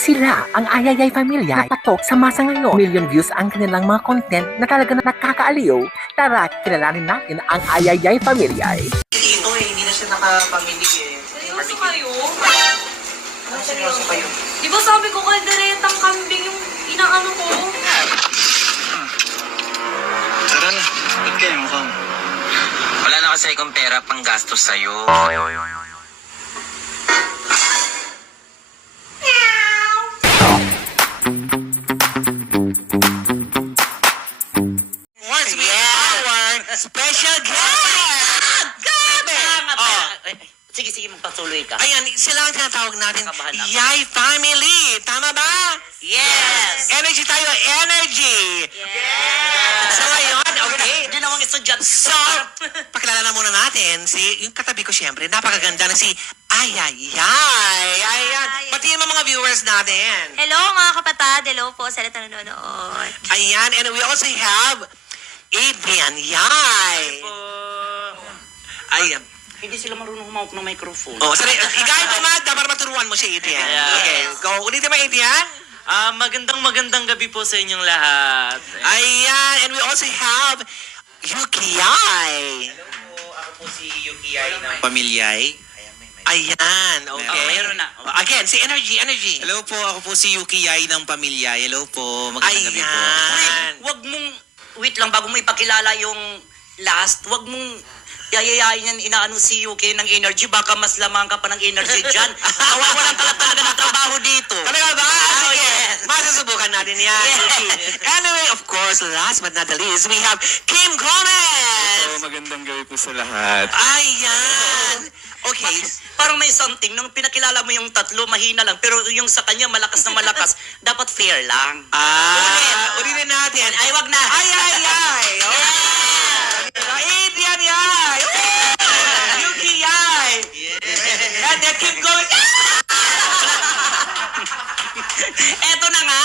Sila ang Ayayay Pamilya na patok sa masa ngayon. Million views ang kanilang mga content na talaga na nakakaaliw. Tara, kilalanin natin ang Ayayay Pamilya. Hindi na siya nakapamili eh. Seryoso kayo? Ano seryoso kayo? Di ba sabi ko kay Diretang kambing yung inaano ko? Tara na, ba't kayo mukhang? Wala na kasi akong pera pang gastos sa'yo. Once we our special guest! Grabe! Sige, magpatuloy ka. Ayan, sila ang tinatawag natin, Nakabahan ako. Yay Family! Tama ba? Yes! Energy tayo, energy! Yes! So ngayon, okay. Diyan namang estudyante. So, pakilala na muna natin yung katabi ko siyempre, napakaganda na si Ayayay. Ayan. Pati yung mga viewers natin. Hello mga kapatid, hello po sa lahat na nanonood. Ayan, and we also have Adrian Yay. Ayan. Hindi sila marunong humawak ng microphone. Oh, sorry. Igay mo, Magda, para maturuan mo si Adrian. Yes. Okay, go. Ulitin mo, Adrian. Magandang gabi po sa inyong lahat. Ayan, and we also have Yuki Yay. Ako po si Yuki Ay ng Pamilyay. Ayan, okay. Meron na. Again, si Energy. Hello po, ako po si Yuki Ay ng Pamilyay. Hello po, magandang gabi po. Ayan. Wait lang, bago mo ipakilala yung last, wag mong yayayain yan, inaano si UK ng energy, baka mas lamang ka pa ng energy dyan. Walang talaga ng trabaho dito. Talaga ba? Oh, Sige. yes. Masusubukan natin yan. Yes. Yuki. Anyway, of course, last but not the least, we have Kim Gomez. Magandang gabi po sa lahat. Ayan. Okay. Parang may something, nung pinakilala mo yung tatlo, mahina lang, pero yung sa kanya, malakas na malakas, dapat fair lang. Ulitin natin. Ay, wag na. Ay. Adrian Yay. Yuki Yay. And then Kim Gomez. Eto na nga.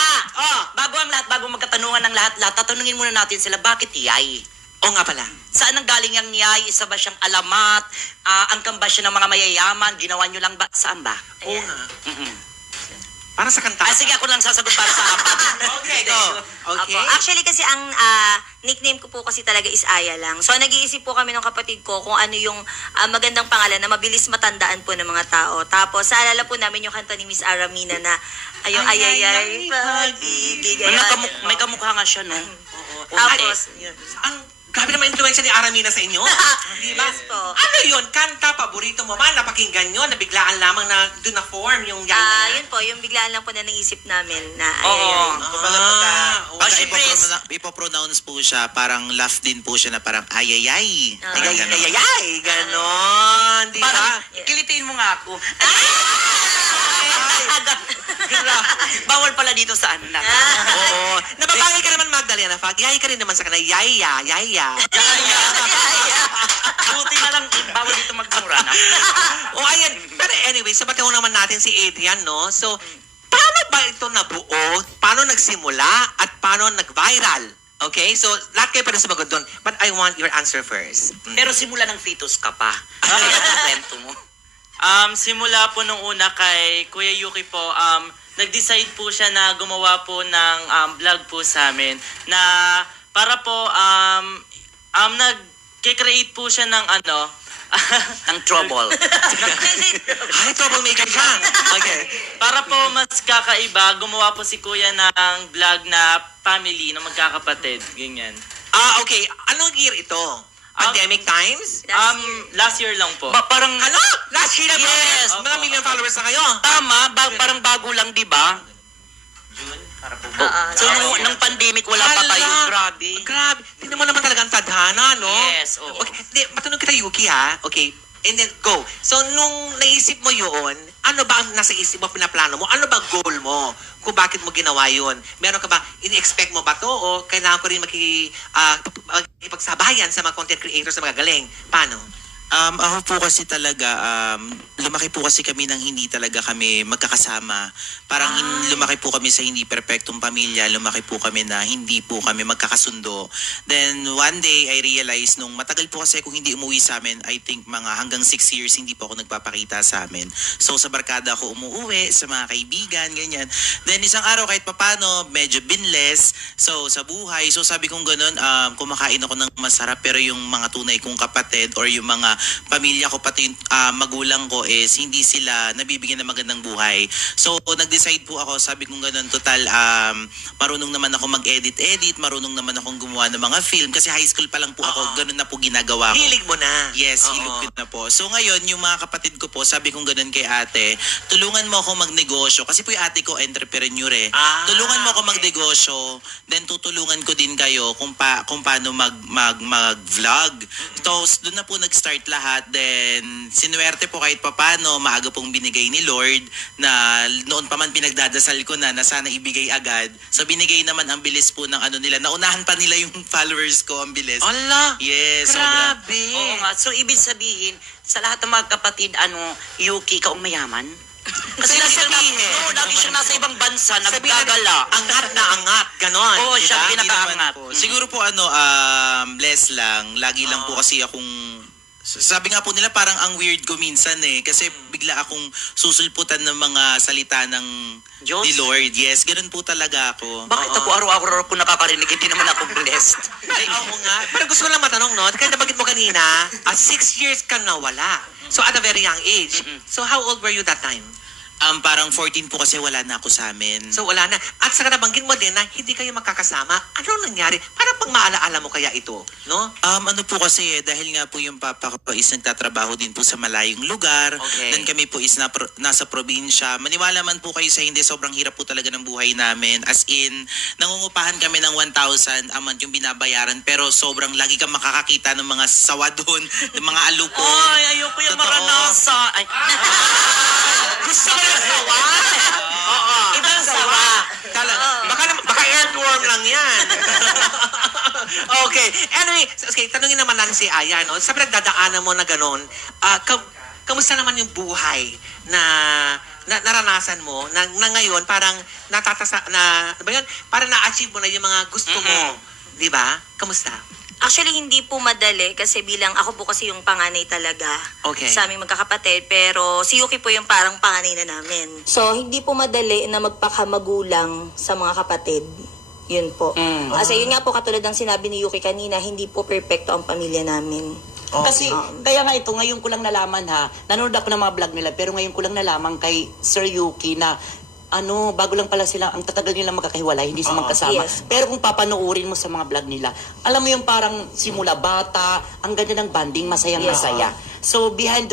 Bago magkatanungan ng lahat, tatanungin muna natin sila, bakit yay? Oo nga pala. Saan ang galing yung yay? Isa ba siyang alamat? Angkan ba siya ng mga mayayaman? Ginawa nyo lang ba? Saan ba? Oo nga. Mm-mm. Para sa kanta. Sige, ako lang sasagot para sa apat. Okay, go. Okay. Apo. Actually kasi ang nickname ko po kasi talaga is Aya lang. So nag-iisip po kami ng kapatid ko kung ano yung magandang pangalan na mabilis matandaan po ng mga tao. Tapos naalala po namin yung kanta ni Miss Aramina na yung Ayayay pag-ibig. May kamukha nga siya, no? Tapos, Ang grabe naman influensya ni Aramina sa inyo. Di ba? Yes po. Ano yun? Kanta, paborito mo ba? Napakinggan nyo? Nabiglaan lamang na doon na form yung yay. yun po, yung biglaan lang po na naisip namin na Oo. Ayayay. Siyempre, Ipopronounce po siya, parang laugh din po siya na parang ayayay. Ayayay, ganon. Di ba? parang, kilitiin mo nga ako. Bawal pala dito sa ano na. Oo. Nababagay ka naman, Magdalena Fag. Yay ka rin naman sa kanila. Yaya. Buti na lang, bawal dito magmura na. O ayan. Pero anyway, sabatin naman natin si Adrian, no? So, paano ba ito nabuo? Paano nagsimula? At paano nag-viral? Okay? So, lahat kayo pwede sumagot doon. But I want your answer first. Pero simula ng fetus ka pa. Ano yung kwento mo? Simula po nung una kay Kuya Yuki po, nag-decide po siya na gumawa po ng vlog po sa amin na para po nag-create po siya ng Ng trouble. Ay, troublemaker siya. Okay. para po mas kakaiba, gumawa po si Kuya ng vlog na family na magkakapatid, ganyan. Okay. Anong year ito? Pandemic times? Last year lang po. Parang, Ano? Last year na ba? Yes. Mga million followers na kayo. tama, parang bago lang, di ba? June, para po. So, nung pandemic, wala pa tayo. Grabe. Grabe. Tingnan mo naman talaga ang tadhana, no? Yes, oo. Okay. Matanong kita, Yuki, ha? Okay. And then, go. So, nung naisip mo yun, ano ba ang nasa isip mo, pinaplano mo? Ano ba goal mo? Kung bakit mo ginawa yun? Meron ka ba, ini-expect mo ba to? O kailangan ko rin makipagsabayan sa mga content creators na magagaling? Paano? Ako po kasi talaga, lumaki po kasi kami nang hindi talaga kami magkakasama. Parang lumaki po kami sa hindi perpektong pamilya, lumaki po kami na hindi po kami magkakasundo. Then one day, I realized nung matagal po kasi kung hindi umuwi sa amin, I think mga hanggang 6 years hindi po ako nagpapakita sa amin. So sa barkada ako umuwi, sa mga kaibigan, ganyan. Then isang araw kahit papano, medyo binless. So sa buhay, so sabi kong ganun, kumakain ako ng masarap pero yung mga tunay kong kapatid or yung mga pamilya ko pati yung magulang ko is hindi sila nabibigyan ng magandang buhay. So nag-decide po ako, sabi kong ganun, total marunong naman ako mag-edit, marunong naman akong gumawa ng mga film kasi high school pa lang po ako, ganun na po ginagawa ko. Hilig mo na. Yes, Oo. hilig ko na po. So ngayon, yung mga kapatid ko po, sabi kong ganun kay ate, tulungan mo ako magnegosyo. Kasi po yung ate ko, entrepreneur eh. Tulungan mo ako okay. magnegosyo, then tutulungan ko din kayo kung paano mag-vlog. So, doon na po nag-start lahat. Then, sinuwerte po kahit papano, maaga pong binigay ni Lord na noon pa man pinagdadasal ko na sana ibigay agad. So, binigay naman ang bilis po ng ano nila. Naunahan pa nila yung followers ko, ang bilis. Ala! Yes, sobra. Grabe! Oo nga. So, ibig sabihin, sa lahat ng mga kapatid, Yuki, ikaw ang mayaman? Kasi lagi siyang nasa ibang bansa, naggagala. Angat na angat, ganon. Oo, siya Hindi pinakaangat. naman po. Siguro po bless lang. Lagi lang po kasi akong sabi nga po nila parang ang weird ko minsan eh kasi bigla akong susulputan ng mga salita ng Diyos? ni Lord. Yes, ganun po talaga ako. Bakit ako araw-araw ko nakakarinig, hindi naman ako blessed? Ay, oo nga. Pero gusto ko lang matanong, no? Kaya nabanggit mo kanina, 6 years ka nawala. So, at a very young age. So, how old were you that time? Parang 14 po kasi wala na ako sa amin. So, wala na. At saka nabanggit mo din na hindi kayo magkakasama. Ano nangyari? Para pang maalaala mo kaya ito, no? Ano po kasi dahil nga po yung papa ko po is nagtatrabaho din po sa malayong lugar. Okay. Then kami po is nasa probinsya. Maniwala man po kayo sa hindi, sobrang hirap po talaga ng buhay namin. As in, nangungupahan kami ng 1,000 a month yung binabayaran. Pero sobrang lagi kang makakakita ng mga sawa doon, ng mga aluko. Ay, ayoko yung Totoo. maranasan. Ay, Gusto ko yung sawa! Oo. Ibang sawa. Baka earthworm lang yan. Okay. Anyway, okay, tanungin naman natin si Aya, no? Sa pinagdadaanan mo na ganun, kamusta naman yung buhay na naranasan mo na ngayon parang ano ba yun? Parang na-achieve mo na yung mga gusto mo. Di ba? Kamusta? Actually, hindi po madali kasi bilang ako po kasi yung panganay talaga Okay. sa aming magkakapatid. Pero si Yuki po yung parang panganay na namin. So, hindi po madali na magpakamagulang sa mga kapatid. Yun po. Kasi yun nga po, katulad ng sinabi ni Yuki kanina, hindi po perfecto ang pamilya namin. Kasi, kaya nga ito, ngayon ko lang nalaman nanonood ako ng mga vlog nila, pero ngayon ko lang nalaman kay Sir Yuki na bago lang pala sila, ang tatagal nila magkakahiwalay, hindi sila magkasama. Yes. Pero kung papanoorin mo sa mga vlog nila, alam mo yung parang simula bata, ang ganda ng banding, masayang-masaya. So, behind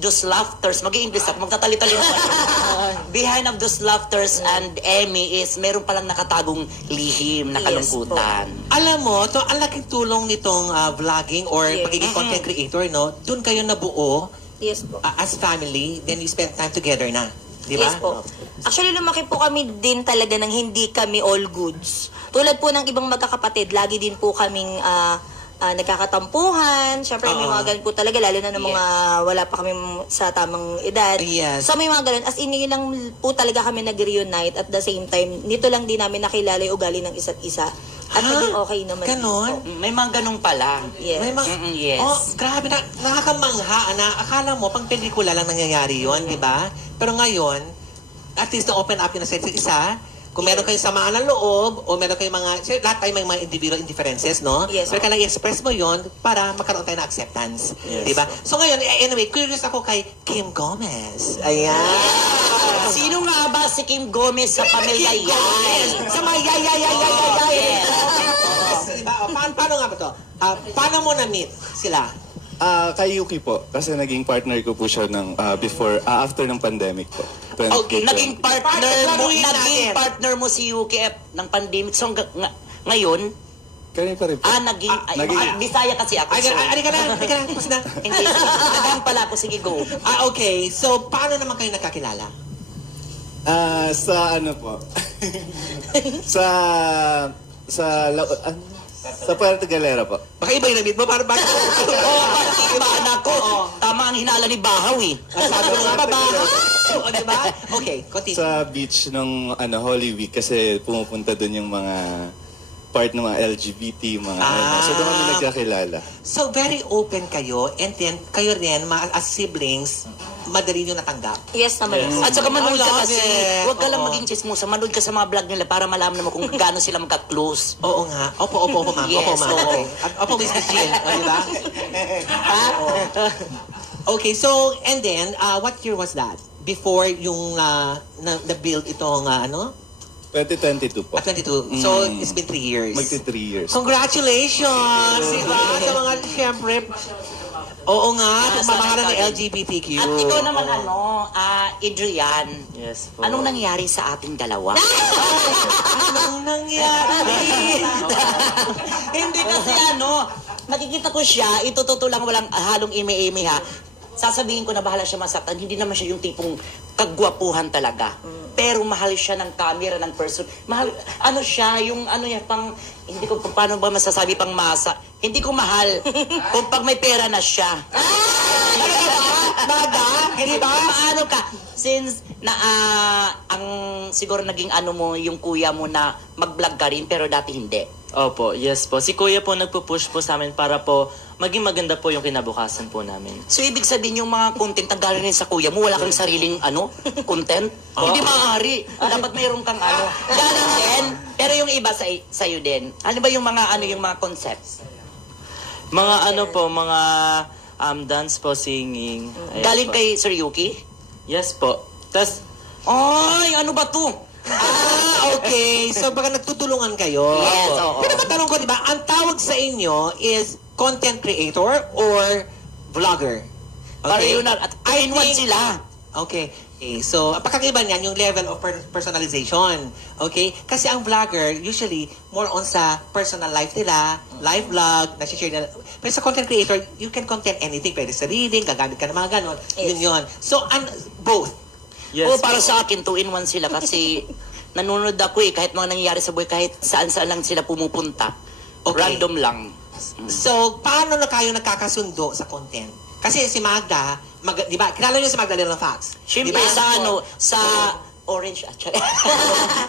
those laughters, mag-i-English ako, magtatalita-talita ako. Behind of those laughters and Emmy is meron palang nakatagong lihim na Yes, kalungkutan. Alam mo, to ang laking tulong nitong vlogging or Yes. pagiging content creator, no? Doon kayo nabuo Yes po. as family, then you spend time together na. Di ba? Yes po. Actually, lumaki po kami din talaga ng hindi kami all goods. Tulad po ng ibang magkakapatid, lagi din po kaming nagkakatampuhan. Siyempre, may mga ganun po talaga, lalo na ng mga wala pa kami sa tamang edad. Yes. So, may mga ganun. As in, yun lang po talaga kami nag-reunite. At the same time, nito lang din namin nakilala yung ugali ng isa't isa. At naging okay naman. Ganon? dito. May mga ganong pala. Yes. May Yes. Oh, grabe na, nakakamangha na. Akala mo, pang pelikula lang nangyayari yun, di ba? Pero ngayon, at least to open up yung sa isa, kung meron kayong samaan ng loob, o meron kayong mga, lahat tayo may mga individual indifferences, no? Yes. Pero kailangan i-express mo yon para magkaroon tayo ng acceptance. Di ba? So ngayon, anyway, curious ako kay Kim Gomez. Ayan. Sino nga ba si Kim Gomez sa pamilya Kim yan? Gomez! Sa mga yay! Diba? Paano nga ba to? Paano mo na-meet sila? Kay Yuki po, kasi naging partner ko po siya ng after ng pandemic po. Okay, naging Laruin natin. partner mo si Yuki ng pandemic. So ngayon, Kaya pa rin po. Bisaya kasi ako. Ay, So, ka na. Tapos na. hindi, naging pala ako. Sige, go. Okay. So, paano naman kayo nakakilala? Sa ano po? sa Sa Puerto Galera po. Baka iba yung na-meet mo, para bakit? Oo, parang iba, anak ko. Tama ang hinala ni Bahaw eh. Sabi ko nga ba? O, diba? Okay, continue. Sa beach ng Holy Week kasi pumupunta doon yung mga part ng mga LGBT, mga So doon kami nagkakilala. So, very open kayo, and then kayo rin, as siblings, madali nyo natanggap. Yes naman. At saka manood I ka love kasi, it. huwag ka lang Oo. maging chismosa. Manood ka sa mga vlog nila para malaman mo kung gaano sila magka-close. Oo nga. Opo, ma'am. Yes, Opo, ma'am. oo. Okay. Opo, Miss Christine. O, diba? Okay, so, and then, what year was that? Before yung na-build itong, 2022 po. 22. So, it's been 3 years. Magti 3 years. Congratulations! Diba? Sa mga, siyempre, oo nga, pagmamahalan ng LGBTQ. At ikaw naman Adrian, Yes po. anong nangyari sa ating dalawa? Anong nangyari? Hindi kasi nakikita ko siya, ito totoo lang, walang halong ime-ime ha. Sasabihin ko na bahala siya masaktan, hindi naman siya yung tipong kagwapuhan talaga. Pero mahal siya ng camera, ng person. Mahal, siya, yung niya, hindi ko paano ba masasabi pang masa. Hindi ko mahal kung pag may pera na siya. Baga? Hindi ba? Paano ka? Since ang siguro naging mo, yung kuya mo na mag-vlog ka rin, pero dati hindi. Opo, yes po. Si Kuya po nagpo-push po sa amin para po maging maganda po yung kinabukasan po namin. So, ibig sabihin yung mga content na galing rin sa kuya mo, wala kang sariling content? Hindi maaari. Dapat mayroon kang galing din, pero yung iba sa'yo din. Ano ba yung mga yung mga concepts? Mga mga dance po, singing. Ayan Galing po. kay Sir Yuki? Yes po. Tas, Ay, ano ba to? Okay. So, baka nagtutulungan kayo. Yes, oo. Pero matanong ko, di ba, ang tawag sa inyo is content creator or vlogger? Para yun at in one sila. Okay. So, pagkakaiba niyan, yung level of personalization. Okay? Kasi ang vlogger, usually, more on sa personal life nila, live vlog, nasi-share nila. Pero sa content creator, you can content anything. Pwede sa reading, gagamit ka ng mga ganon. Yun. So, both. yes O para po. sa akin, 2-in-1 sila kasi nanonood ako kahit mga nangyayari sa buhay, kahit saan-saan lang sila pumupunta. Okay. Random lang. So, paano na kayo nagkakasundo sa content? Kasi si Magda, di ba, kilala niyo si Magdalena Fox? Siyempre, Di ba? sa Orange at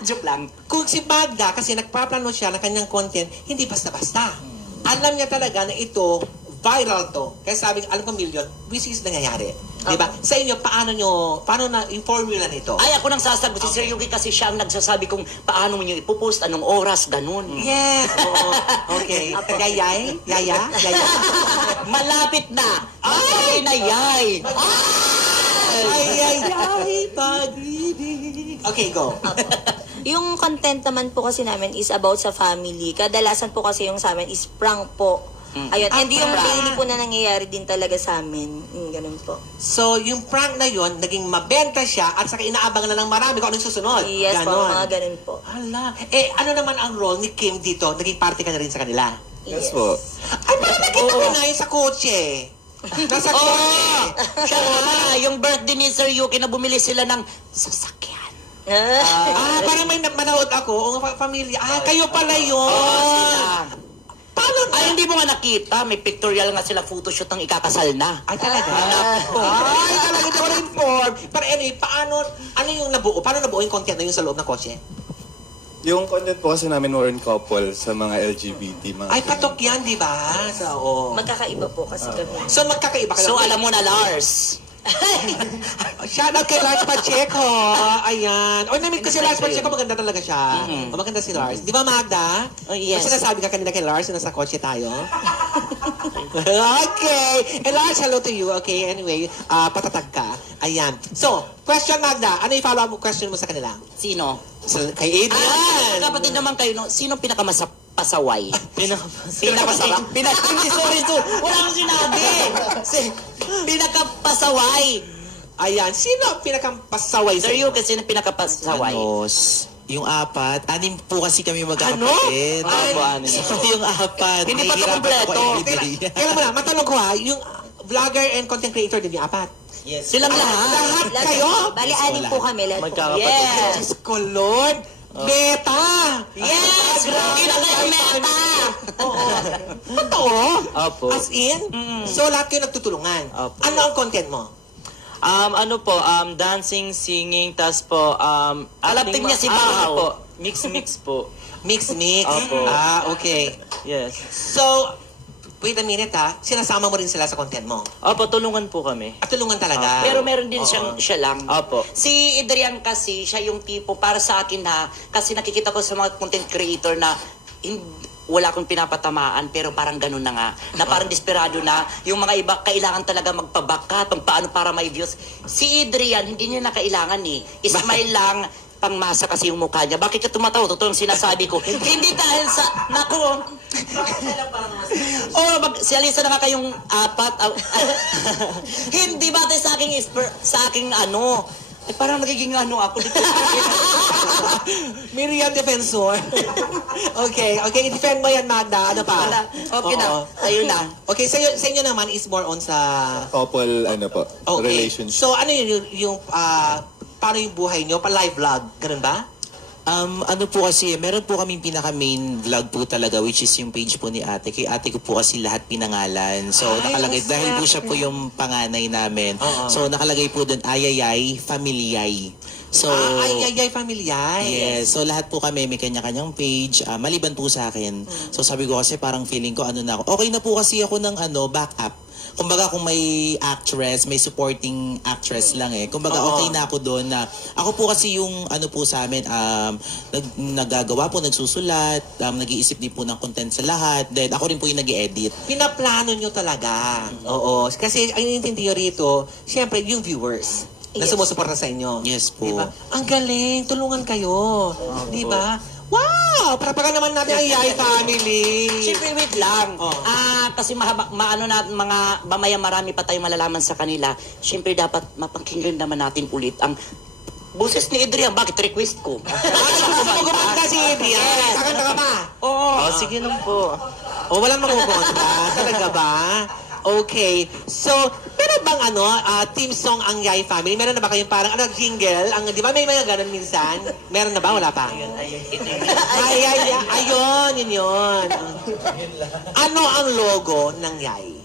joke lang. Kung si Magda, kasi nagpaplano siya ng kanyang content, hindi basta-basta. Alam niya talaga na ito, viral to. Kaya sabi, alam ko million, which is nangyayari. Di ba? Sa inyo, paano na yung formula nito? Ay, ako nang sasagot. Si Sir Yuki kasi siya ang nagsasabi kung paano mo nyo ipopost, anong oras, ganun. Yes! Oo. Okay. Yayay? Yaya? Malapit na! Ay na yay! Ay, pag-ibig. Okay, go. Yung content naman po kasi namin is about sa family. Kadalasan po kasi yung sa amin is prank po. Ayun. And yung prank. daily po na nangyayari din talaga sa amin. Ganun po. So, yung prank na yon naging mabenta siya at saka inaabangan na ng marami kung anong susunod. Yes po, Ganon. mga ganun po. Hala. Ano naman ang role ni Kim dito? Naging party ka na rin sa kanila. Yes po. Ay, parang nakita ko na yun sa kotse. Nasa kotse. Siya nga, yung birthday ni Sir Yuki na bumili sila ng sasakyan. Parang may manood ako. O, pamilya. Kayo pala yun. Sila. Paano na? Ay, hindi mo nga nakita. May pictorial nga sila photoshoot ng ikakasal na. Ay, talaga? Ay, talaga hindi ko na-inform. Pero anyway, ano yung nabuo? Paano nabuo yung content na yun sa loob ng kotse? Yung content po kasi namin more on couple sa mga LGBT. Mga Ay, patok yan, di ba? So, Magkakaiba po kasi kami. so magkakaiba kayo. So, alam mo na, Lars. Shout out kay Lars Pacheco. Ayan. O, namit ko si Lars Pacheco. Maganda talaga siya. O, maganda si Lars. Di ba, Magda? Oh, yes. Kasi nasabi ka kanina kay Lars na nasa kotse tayo. Okay. Lars, hello to you. Okay, anyway, patatag ka. Ayan. So, question, Magda. Ano yung follow-up question mo sa kanila? Sino? Kay Adrian. Kapatid naman kayo, no? Sino pinakamasapasaway? Pinakamasarap. Sorry. Wala akong sinabi. Pinakapasaway. Ayan. Sino ang pinakampasaway sa Sir Yuki, sino pinakapasaway? Yung apat, anim po kasi kami magkakapatid. Ay, Yung apat. Hindi pa ito nahihirapan kompleto. ako everyday. Kailan mo na, matanong ko yung vlogger and content creator din yung apat. Yes. Silang lahat. Lahat kayo? Bali, anim po kami. Lahat po. Magkakapatid. Yes. Diyos ko, Lord. Meta! Yes! Grabe na meta! Oo. Totoo? Opo. As in? So, lahat kayo nagtutulungan. Opo. Ano ang content mo? Ano po, dancing, singing, tas po, Alam acting niya si po. Bao. Mix po. Mix. Opo. Okay. Yes. So, wait a minute ha. Sinasama mo rin sila sa content mo. Opo, tulungan po kami. At tulungan talaga. Pero meron din Oo. siya lang. Opo. Si Adrian kasi, siya yung tipo, para sa akin ha, kasi nakikita ko sa mga content creator na wala akong pinapatamaan, pero parang ganun na nga. Na parang desperado na. Yung mga iba, kailangan talaga magpabakat, pang paano para may views. Si Adrian, hindi niya na kailangan eh. Smile lang, pangmasa kasi yung mukha niya. Bakit ka tumatawa? Totoo yung sinasabi ko. Hindi dahil sa, naku, si Alisa na nga kayong apat. Hindi ba sa aking, sa aking ano, parang nagiging ano ako dito. Miriam Defensor. okay, i-defend mo yan, Magda. Ano pa? Wala. Okay na. Oo. Sa'yo na. Okay, sa inyo naman is more on sa... Couple, ano po, Okay. relationship. So, ano yung paano yung buhay nyo? Pa-live vlog? Ganun ba? Ano po kasi, meron po kaming pinaka-main vlog po talaga, which is yung page po ni ate. Kay ate ko po kasi lahat pinangalan. So, Ay, nakalagay, ang dahil po sarap siya po yung panganay namin. Oo. So, nakalagay po doon, Ayayay, Familiay. So, ay, familiar. yes. So, lahat po kami may kanya-kanyang page. Maliban po sa akin. So, sabi ko kasi parang feeling ko, ano na ako. Okay na po kasi ako ng backup. Kumbaga kung may actress, may supporting actress lang eh. Kumbaga Oo. okay na ako doon na ako po kasi yung ano po sa amin naggagawa po, nagsusulat, nag-iisip din po ng content sa lahat. Then ako rin po yung nag-edit. Pinaplano nyo talaga. Oo. Kasi ang inintindi nyo rito, syempre, yung viewers na Yes. sumusuporta sa inyo. Yes po. Diba? Ang galing. Tulungan kayo. Diba? Wow! Parapakan naman natin ang Yay family. Siyempre, wait lang. Oh. Kasi maano na mga mamaya marami pa tayong malalaman sa kanila. Siyempre, dapat mapakinggan naman natin ulit ang boses ni Adrian. Bakit request ko? Gusto mo kumanta si Adrian? Yes. Kakanta ka ba? Oo. Sige lang po. O, walang makukontra. Talaga ba? Okay. So, meron bang team song ang Yay family? Meron na ba kayong parang jingle? Di ba may mga ganun minsan? Meron na ba? Wala pa? Ayun, yun. Ano ang logo ng Yay?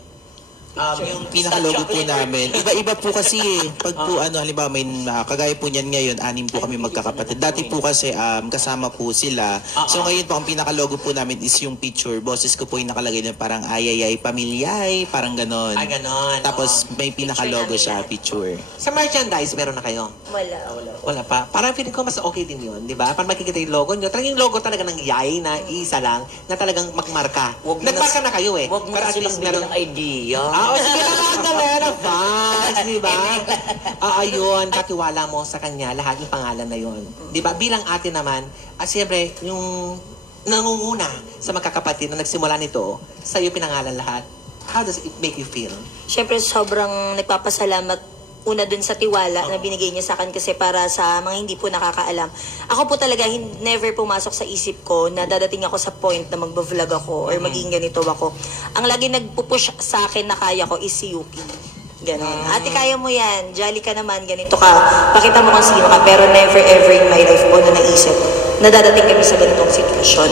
Yung pinaka-logo po namin, iba-iba po kasi eh. Pag po halimbawa may kagaya po niyan ngayon, 6 po kami magkakapatid. Dati po kasi kasama po sila. So ngayon po ang pinaka-logo po namin is yung picture. Boses ko po yung nakalagay na parang ayayay, pamilyay, parang ganon. Ay, ganon. Tapos may pinaka-logo siya, picture. Sa merchandise, meron na kayo? Wala. Wala pa. Parang feeling ko mas okay din yun, di ba? Parang makikita yung logo nyo. Talagang yung logo talaga ng Yay na isa lang, na talagang magmarka. Nagmarka na kayo eh. Huwag mo Pero at kasi least magbigay meron... ng idea. Sige naman, Galera Fans, di ba? Ayun, katiwala mo sa kanya lahat yung pangalan na yun. Di ba? Bilang ate naman, siyempre, yung nangunguna sa magkakapatid na nagsimula nito, sa'yo pinangalan lahat. How does it make you feel? Siyempre, sobrang nagpapasalamat una dun sa tiwala na binigay niya sa akin kasi para sa mga hindi po nakakaalam. Ako po talaga, never pumasok sa isip ko na dadating ako sa point na magbablog ako or maging ganito ako. Ang lagi nagpupush sa akin na kaya ko is si Yuki. Ganon. Ate, kaya mo yan. Jolly ka naman. Ganito ka. Pakita mo kung sino ka. Pero never ever in my life ko na naisip na dadating kami sa ganitong sitwasyon.